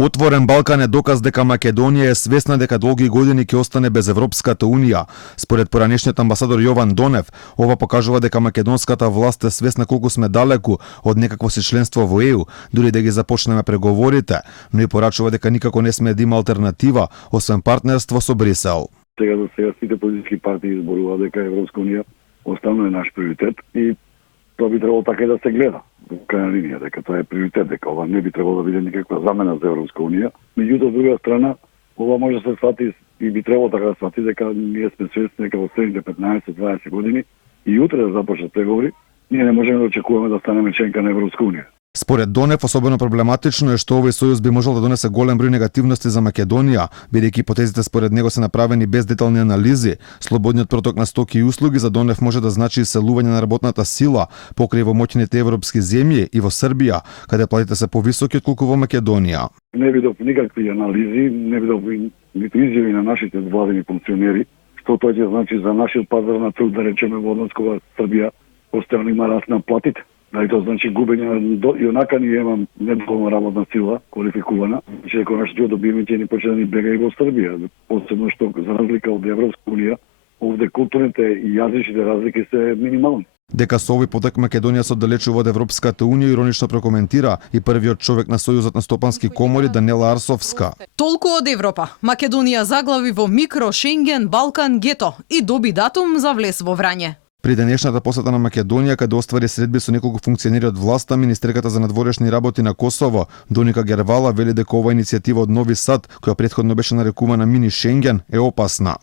Отворен Балкан е доказ дека Македонија е свесна дека долги години ќе остане без Европската унија. Според поранешниот амбасадор Јован Донев, ова покажува дека македонската власт е свесна колку сме далеку од некакво си членство во ЕУ, дури да ги започнеме преговорите, но и порачува дека никако не сме да има алтернатива освен партнерство со Брисел. Сега за сега сите политички партии изборуваат дека Европска унија останува наш приоритет и тоа би требало така и да се гледа. Крајна линија, дека тоа е приоритет, дека ова не би требало да биде никаква замена за Европска унија. Меѓутоа, од друга страна, ова може да се свати и би требало така да свати дека ние сме свесни дека во следните 15-20 години и утре да започнат преговори, ние не можеме да очекуваме да станеме членка на Европска унија. Според Донев, особено проблематично е што овој сојуз би можел да донесе голем број негативности за Македонија, бидејќи ипотезите според него се направени без детални анализи. Слободниот проток на стоки и услуги за Донев може да значи иселување на работната сила покрај во моќните европски земји и во Србија, каде платите се повисоки отколку во Македонија. Не видов никакви анализи, не видов ниту изјави на нашите владени функционери, што тоа ќе значи за нашиот пазар на труд, да речеме во однос кога Србија постојано има раст на платите. Дали тоа значи губење, и онака ние имам недоволна работна сила, квалификувана, че дека нашиот добивање ќе ни почне да ни бега и во Србија, посебно што за разлика од Европска унија, овде културните и јазичните разлики се минимални. Дека со овој потек Македонија се оддалечува од Европската унија, иронично прокоментира и првиот човек на Сојузот на стопански комори Данела Арсовска. Толку од Европа. Македонија заглави во микро Шенген Балкан гето и доби датум за влез во Врање. При денешната посета на Македонија, каде оствари средби со неколку функционери од власта, министерката за надворешни работи на Косово, Доника Гервала, вели дека ова иницијатива од Нови Сад, која претходно беше нарекувана мини Шенген, е опасна.